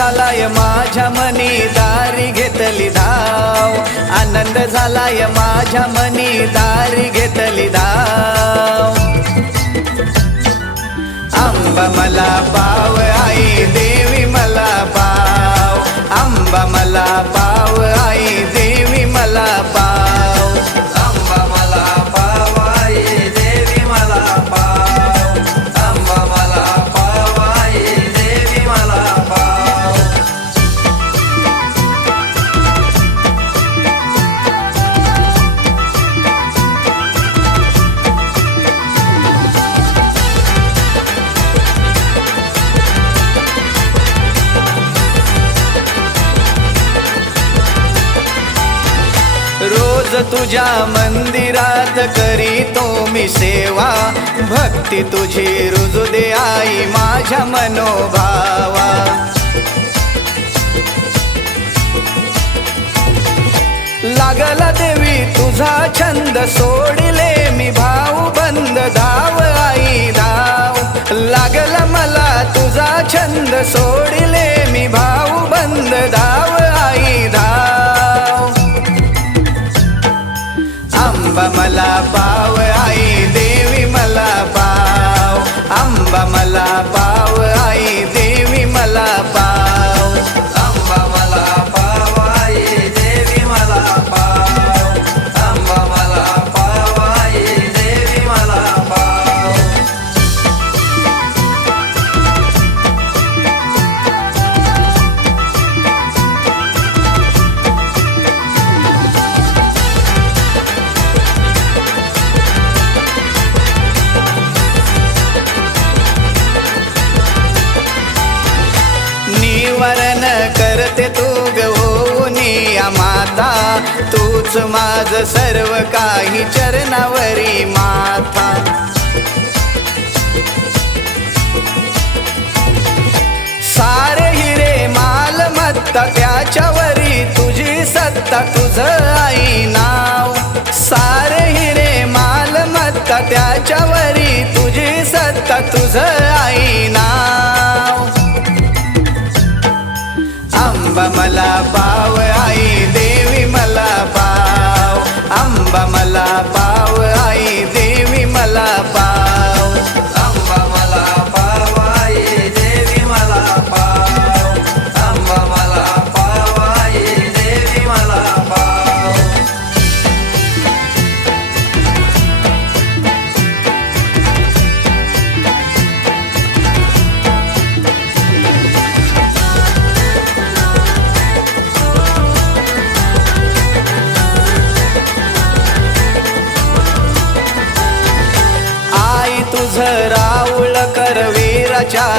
झालाय माझ्या मनी दारी घेतली धाव. आनंद झालाय माझ्या मनी दारी घेतली धाव. आंबा मला पाव आई तुझ्या मंदिरात करीतो मी सेवा. भक्ती तुझी रुजू दे आई माझ्या मनोभावा. लागला देवी तुझा छंद सोड. थांबा मला पाव आई. आता तूच माझ सर्व काही चरणावरी माता. सारे हिरे मालमत्ता त्याच्यावरी तुझी सत्ता तुझ आई नाव. सारे हिरे मालमत्ता त्याच्यावरी तुझी सत्ता तुझ आई नाव. अंब मला बा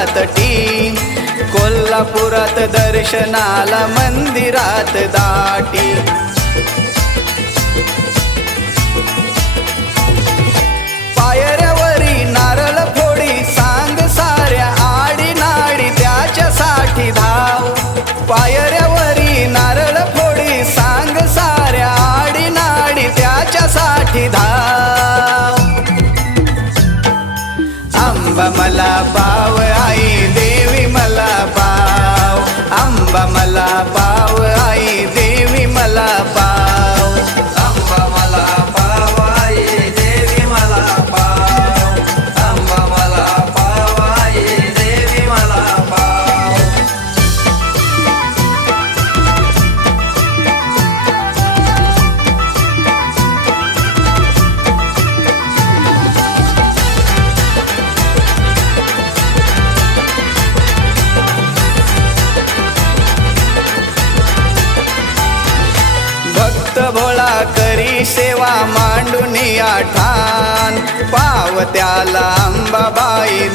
घालतात टीम कोल्हापुरात दर्शनाला मंदिरात दाटी. सेवा मांडून आठान पावत्याला अंबाबाई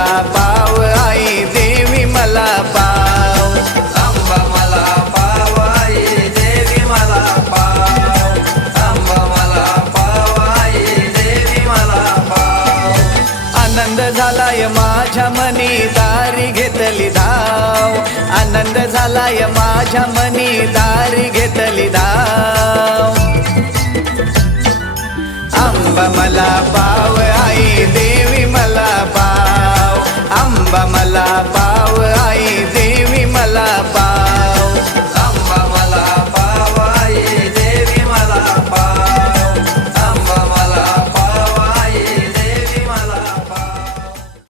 मला पाव आई देवी मला पाव. आंबा मला पाव आई देवी मला पाव. आंबा मला पाव आई देवी मला पाव. आनंद झालाय माझ्या मनी दारी घेतली धाव. आनंद झालाय माझ्या मनी दारी घेतली धाव. आंबा मला पाव